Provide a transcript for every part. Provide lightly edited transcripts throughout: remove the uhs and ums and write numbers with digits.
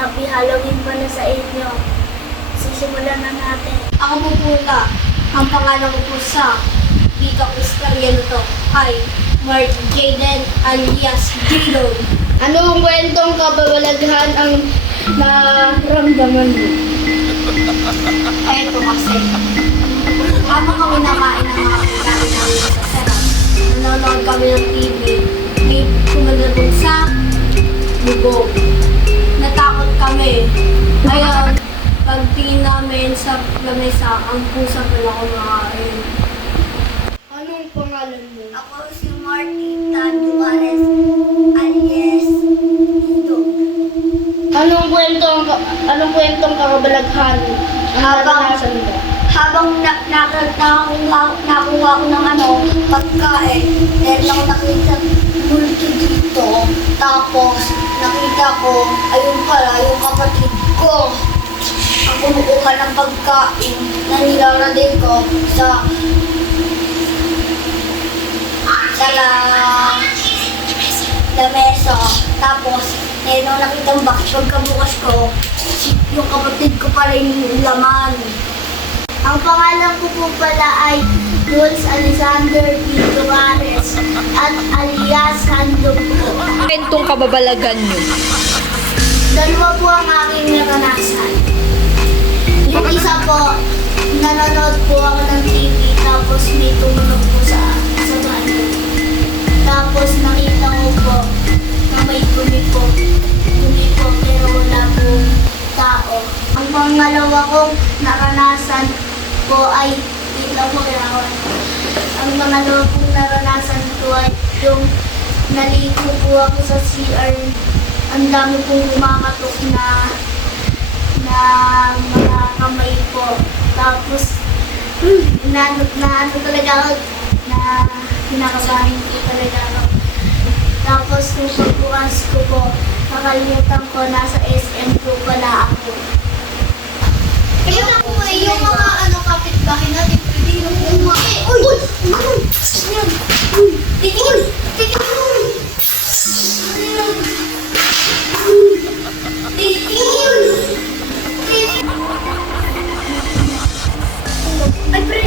Happy Halloween pala sa inyo. Sisimulan na natin. Ako po pula. Ang pangalan ko po sa Tito Iscariano to ay Mark Jaden alias Jadon. Anong kwentong kababalaghan ang naramdaman mo? Eto kasi, habang kami nakain ng mga pagkain namin sa sarap, nanonood kami ng TV, may kumalabog sa bubog. Natakot kami. Ngayon, pagtingin namin sa lamesa, ang pusa pala kumakain. Anong pangalan mo? Ako si Martin Juarez alias Tito. Anong kwentong kababalaghan ang naranasan mo? Habang nakuha ko ng pagkain, meron ako nakita multo dito. Tapos, nakita ko, ayun pala, yung kapatid ko. Ang kumukuha ng pagkain na nilalagay ko sa lamesa. Tapos, nung nakita ang box, pagkabukas ko, yung kapatid ko pala yung laman. Ang pangalan ko po pala ay Jules Alexander P. Juarez at alias Handog po. Kwentong kababalagan nyo. Dalawa po ang aking naranasan. Yung isa po, nanonood po ako ng TV tapos may tumunog po sa bahay. Tapos nakita ko po na may dumi po pero wala po tao. Ang pangalawa kong naranasan po ay dito po yawan. Ang pangalawa kong naranasan po ay yung naligo po ako sa CR. Ang dami pong kumakatok na mga kamay po. Tapos, naano talaga ako, na kinakabahan ko talaga ako. Tapos, nung pagbukas ko po, nakalimutan ko, nasa SM po pala ako. Kaya na po yung mga kapitbahay natin, pwede yung umaki. Uy! Uy! Yan! Uy! Titigil! Titigil! Titigil! Ay, pre!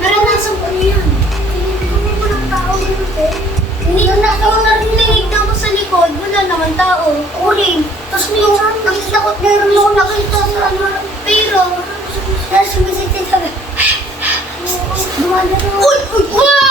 Naranasan ko niyan. Hindi mo ng tao yun, eh. Hindi ko na ako narinig na ako sa likod. Wala naman tao. Uling. Tapos minsan, nakita ko, meron ako nakita sa pero, nasa sumisiti talaga. Dumaan na. Uy! Uy! Uy!